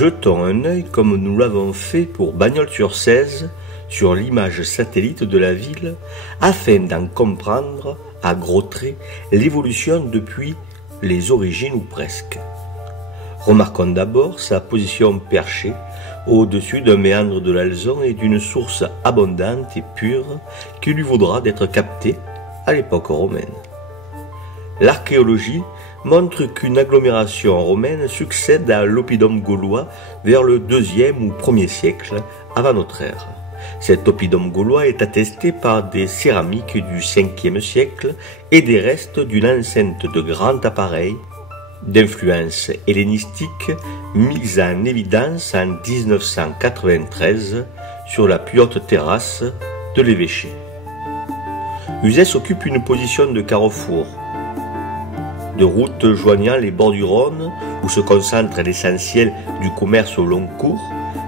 Jetons un œil comme nous l'avons fait pour Bagnols-sur-Cèze sur l'image satellite de la ville afin d'en comprendre à gros traits l'évolution depuis les origines ou presque. Remarquons d'abord sa position perchée au-dessus d'un méandre de l'Alzon et d'une source abondante et pure qui lui vaudra d'être captée à l'époque romaine. L'archéologie montre qu'une agglomération romaine succède à l'oppidum gaulois vers le 2e ou 1er siècle avant notre ère. Cet oppidum gaulois est attesté par des céramiques du 5e siècle et des restes d'une enceinte de grand appareil d'influence hellénistique mise en évidence en 1993 sur la plus haute terrasse de l'évêché. Uzès occupe une position de carrefour, de route joignant les bords du Rhône où se concentre l'essentiel du commerce au long cours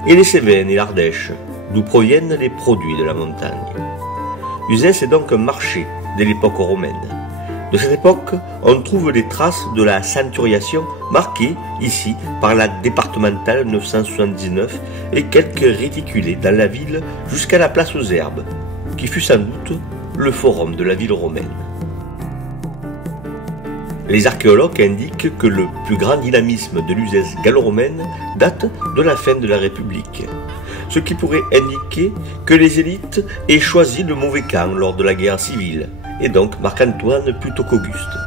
et les Cévennes et l'Ardèche d'où proviennent les produits de la montagne. Uzès est donc un marché de l'époque romaine. De cette époque, on trouve des traces de la centuriation marquée ici par la départementale 979 et quelques réticulés dans la ville jusqu'à la place aux Herbes, qui fut sans doute le forum de la ville romaine. Les archéologues indiquent que le plus grand dynamisme de l'Uzès gallo-romaine date de la fin de la République, ce qui pourrait indiquer que les élites aient choisi le mauvais camp lors de la guerre civile, et donc Marc-Antoine plutôt qu'Auguste.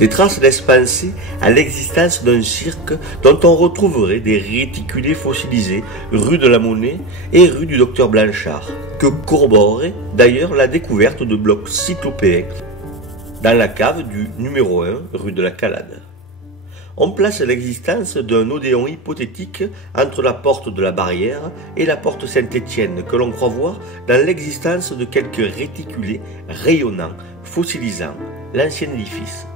Des traces laissent penser à l'existence d'un cirque dont on retrouverait des réticulés fossilisés rue de la Monnaie et rue du Docteur Blanchard, que corroborerait d'ailleurs la découverte de blocs cyclopéens dans la cave du numéro 1 rue de la Calade. On place l'existence d'un odéon hypothétique entre la porte de la Barrière et la porte Saint-Étienne que l'on croit voir dans l'existence de quelques réticulés rayonnants, fossilisant l'ancien édifice.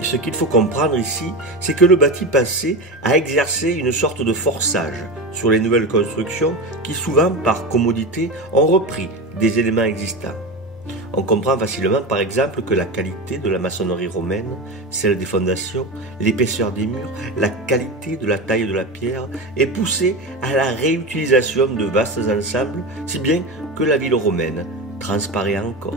Ce qu'il faut comprendre ici, c'est que le bâti passé a exercé une sorte de forçage sur les nouvelles constructions qui souvent, par commodité, ont repris des éléments existants. On comprend facilement par exemple que la qualité de la maçonnerie romaine, celle des fondations, l'épaisseur des murs, la qualité de la taille de la pierre est poussée à la réutilisation de vastes ensembles, si bien que la ville romaine transparaît encore.